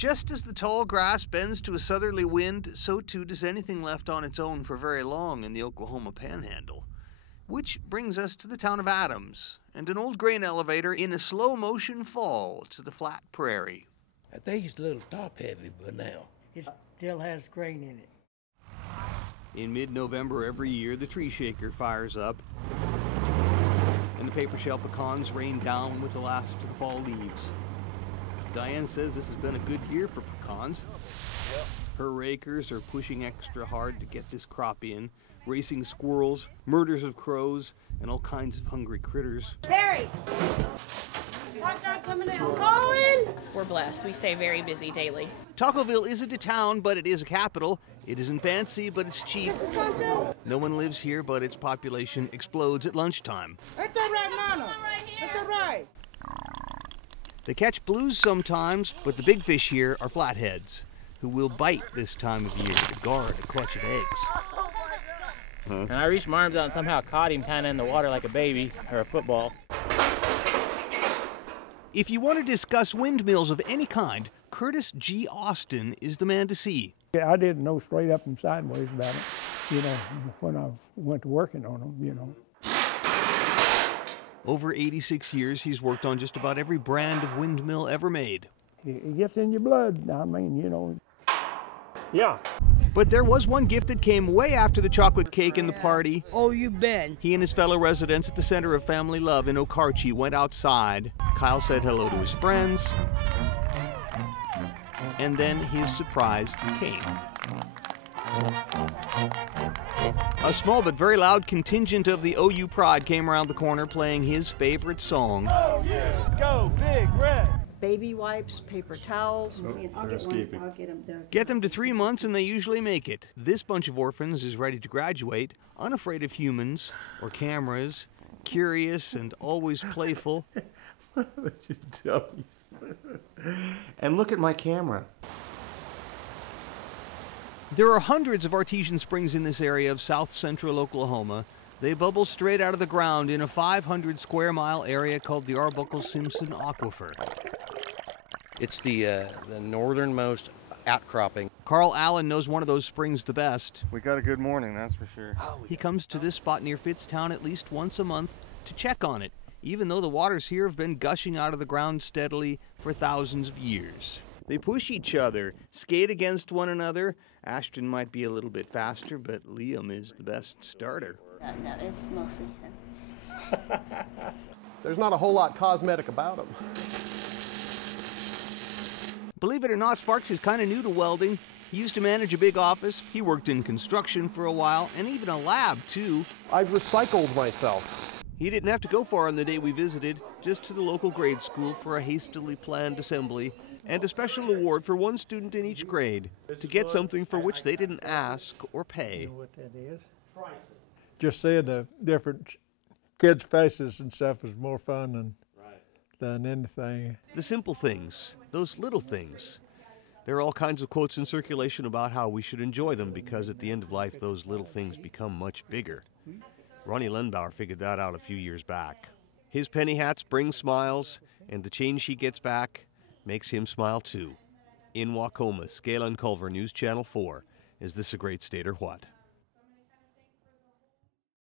Just as the tall grass bends to a southerly wind, so too does anything left on its own for very long in the Oklahoma Panhandle. Which brings us to the town of Adams, and an old grain elevator in a slow-motion fall to the flat prairie. I think it's a little top-heavy by now. It still has grain in it. In mid-November every year, the tree shaker fires up, and the paper shell pecans rain down with the last of the fall leaves. Diane says this has been a good year for pecans. Yep. Her rakers are pushing extra hard to get this crop in, racing squirrels, murders of crows, and all kinds of hungry critters. Terry! Hot dog coming out. Colin! We're blessed. We stay very busy daily. Tacoville isn't a town, but it is a capital. It isn't fancy, but it's cheap. No one lives here, but its population explodes at lunchtime. Ain't that right, Nana? Ain't that right? They catch blues sometimes, but the big fish here are flatheads, who will bite this time of year to guard a clutch of eggs. And I reached my arms out and somehow caught him kind of in the water like a baby or a football. If you want to discuss windmills of any kind, Curtis G. Austin is the man to see. Yeah, I didn't know straight up and sideways about it, when I went to working on them, Over 86 years, he's worked on just about every brand of windmill ever made. It gets in your blood, Yeah. But there was one gift that came way after the chocolate cake and the party. Oh, you bet. He and his fellow residents at the center of family love in Okarche went outside. Kyle said hello to his friends. And then his surprise came. A small but very loud contingent of the OU Pride came around the corner playing his favorite song. Oh, yeah, go Big Red! Baby wipes, paper towels. I'll get one. I'll get them done. Get them to 3 months and they usually make it. This bunch of orphans is ready to graduate, unafraid of humans or cameras, curious and always playful. But you dummies. And look at my camera. There are hundreds of artesian springs in this area of south central Oklahoma. They bubble straight out of the ground in a 500 square mile area called the Arbuckle-Simpson Aquifer. It's the northernmost outcropping. Carl Allen knows one of those springs the best. We got a good morning, that's for sure. He comes to this spot near Fitztown at least once a month to check on it, even though the waters here have been gushing out of the ground steadily for thousands of years. They push each other, skate against one another. Ashton might be a little bit faster, but Liam is the best starter. No, it's mostly him. There's not a whole lot cosmetic about them. Believe it or not, Sparks is kind of new to welding. He used to manage a big office. He worked in construction for a while, and even a lab, too. I've recycled myself. He didn't have to go far on the day we visited, just to the local grade school for a hastily planned assembly and a special award for one student in each grade to get something for which they didn't ask or pay. You know what that is? Just seeing the different kids' faces and stuff is more fun than anything. The simple things, those little things. There are all kinds of quotes in circulation about how we should enjoy them because at the end of life, those little things become much bigger. Ronnie Lindbauer figured that out a few years back. His penny hats bring smiles, and the change he gets back makes him smile too. In Wacoma, Scala and Culver, News Channel 4. Is this a great state or what?